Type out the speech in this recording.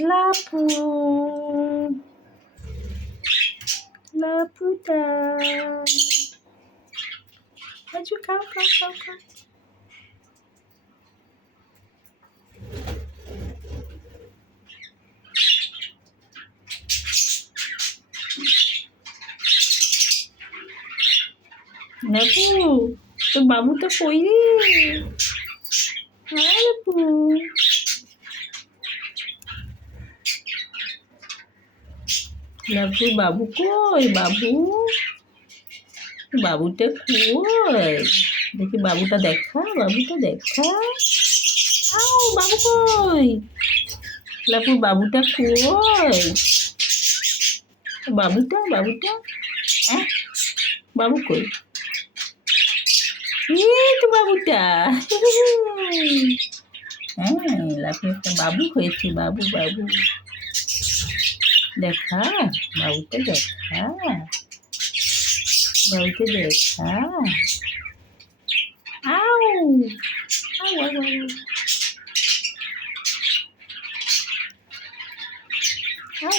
লাপু লাপুটা আজু খাও খাও খাও খাও লাপু তোর বাবু তো কই রে লাপু লাপু বাবু কই বাবু বাবুটা কই দেখি বাবুটা দেখা আও বাবু কই লাপুর বাবুটা কই বাবুটা হ্যাঁ বাবু কই এই তো বাবুটা হ্যাঁ লাপু একটা বাবু হয়েছে বাবু দেখা বাবুটা দেখা আউ আউ আউ আউ